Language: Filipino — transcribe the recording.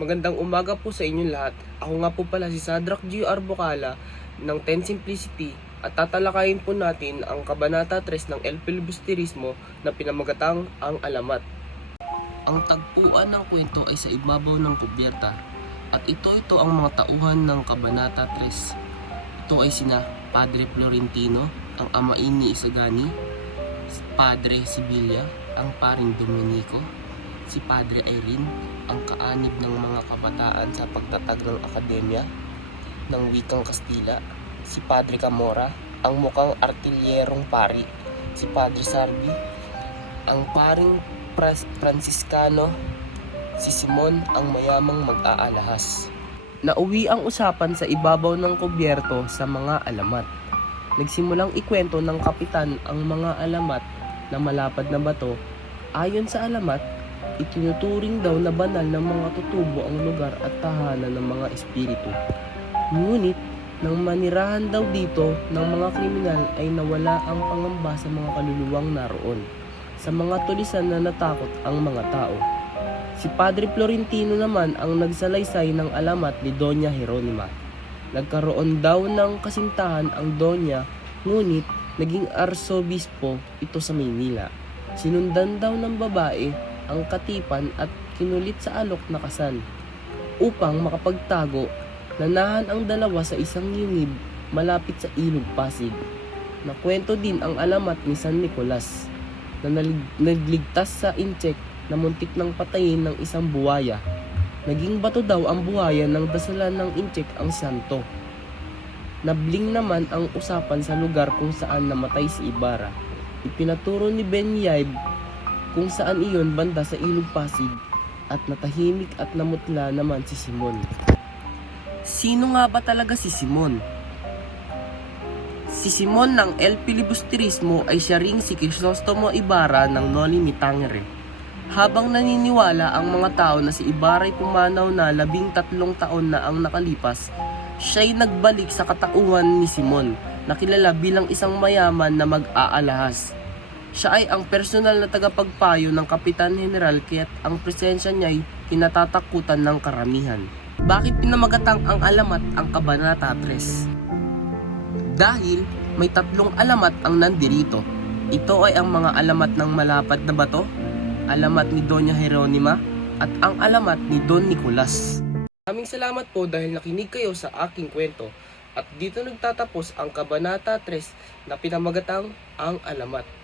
Magandang umaga po sa inyong lahat. Ako nga po pala si Sadrack Gio Arbocala ng Ten Simplicity at tatalakayin po natin ang Kabanata 3 ng El Filibusterismo na pinamagatang ang alamat. Ang tagpuan ng kwento ay sa ibabaw ng kubyerta at ito ang mga tauhan ng Kabanata 3. Ito ay sina Padre Florentino, ang amain ni Isagani, Padre Sibilia, ang paring Dominico, si Padre Irene, ang kaanib ng mga kabataan sa pagtatag ng akademya ng wikang Kastila, si Padre Camora, ang mukhang artilyerong pari, si Padre Sarbi, ang paring Franciscano, si Simon, ang mayamang mag-aalahas. Nauwi ang usapan sa ibabaw ng kubyerto sa mga alamat. Nagsimulang ikwento ng kapitan ang mga alamat na malapad na bato. Ayon sa alamat, itinuturing daw na banal ng mga tutubo ang lugar at tahanan ng mga espiritu. Ngunit, nang manirahan daw dito ng mga kriminal ay nawala ang pangamba sa mga kaluluwang naroon. Sa mga tulisan na natakot ang mga tao. Si Padre Florentino naman ang nagsalaysay ng alamat ni Doña Jeronima. Nagkaroon daw ng kasintahan ang Doña, ngunit naging arsobispo ito sa Maynila. Sinundan daw ng babae ang katipan at kinulit sa alok na kasal. Upang makapagtago, nanahan ang dalawa sa isang yungib malapit sa Ilog Pasig. Nakwento din ang alamat ni San Nicolas na nagligtas sa intsek na muntik ng patayin ng isang buwaya. Naging bato daw ang buhaya nang dasalan ng intsek ang santo. Nabling naman ang usapan sa lugar kung saan namatay si Ibarra. Ipinaturo ni Benyaib kung saan iyon banda sa Ilog Pasig at natahimik at namutla naman si Simon. Sino nga ba talaga si Simon? Si Simon ng El Filibusterismo ay siya ring si Crisostomo Ibarra ng Noli Me Tangere. Habang naniniwala ang mga tao na si Ibarra ay pumanaw na 13 taon na ang nakalipas, siya'y nagbalik sa katauhan ni Simon na kilala bilang isang mayaman na mag-aalahas. Siya ay ang personal na tagapagpayo ng Kapitan General kaya't ang presensya niya ay kinatatakutan ng karamihan. Bakit pinamagatang ang alamat ang Kabanata 3? Dahil may 3 alamat ang nandirito. Ito ay ang mga alamat ng malapad na bato, alamat ni Doña Jeronima, at ang alamat ni Don Nicolas. Maraming salamat po dahil nakinig kayo sa aking kwento. At dito nagtatapos ang Kabanata 3 na pinamagatang ang alamat.